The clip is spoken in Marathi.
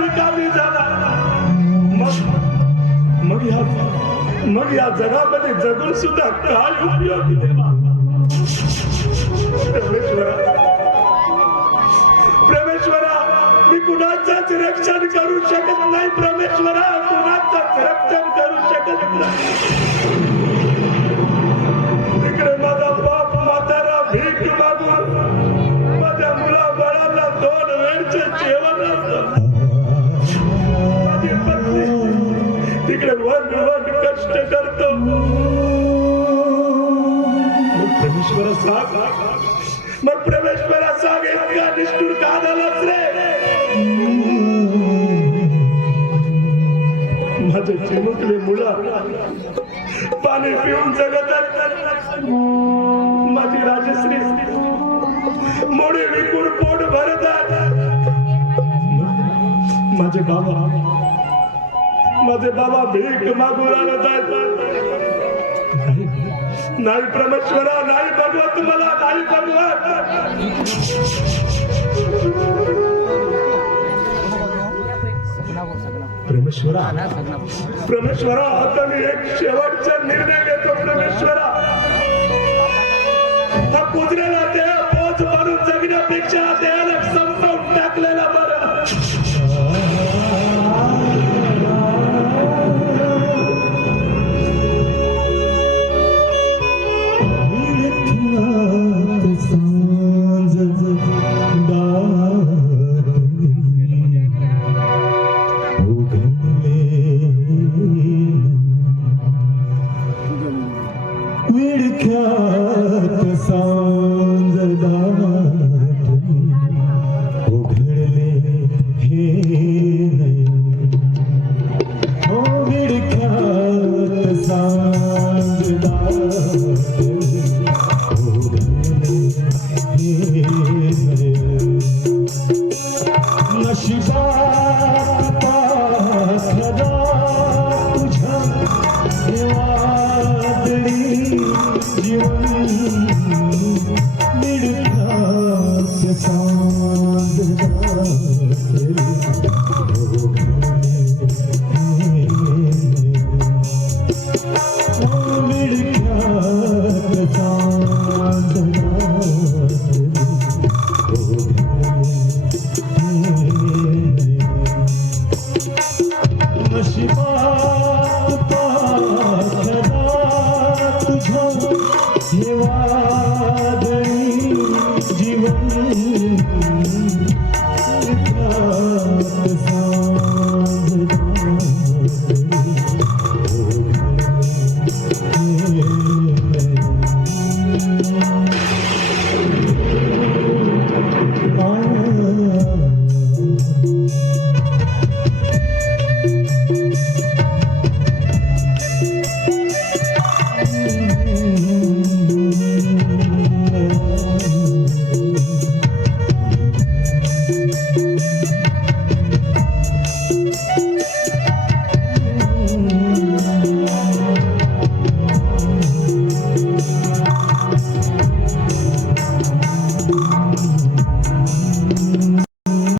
रिकामी झाला. मग या जगामध्ये जगून सुद्धा काय उपयोग देवा. परमेश्वरा मी कुणाचंच रक्षण करू शकत नाही. परमेश्वरा कुणाचंच रक्षण करू शकत नाही. तिकडे माझा बाप म्हातारा भीक मागून माझ्या मुला बाळाला 2 वेळचे जेवण असतं. माझी पत्नी तिकडे वन कष्ट करतो. परमेश्वरा सांग, मग परमेश्वरा सांग इतका निष्ठुर का झालास रे. माझे चिमुकले मुलं पाणी पिऊन जगतात. माझी राजश्री मोडी विकून पोट भरतात. माझे बाबा भीक मागू लागतात. नाही परमेश्वरा नाही बघवत मला नाही बघवत. परमेश्वरा आता मी एक शेवटचा निर्णय घेतो. परमेश्वरा हा कुजलेला देह बोज बनून जगण्यापेक्षा देहाला संपवून टाकलेला बरं. सांग